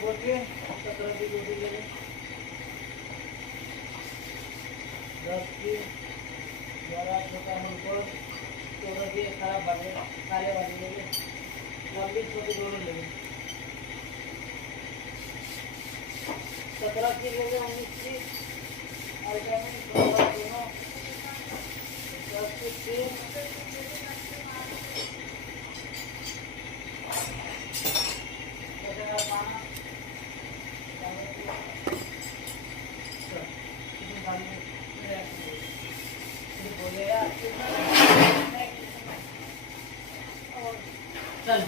गोटी 17 की गोटी ले ले, 10 की 12 छोटा मुंगफल, 14 की खराब वाले काले वाले ले ले, लंबी छोटी दोनों ले ले, 17 की ले ले, 19 की अल्ट्रामेन दोनों, 10 की 3 चल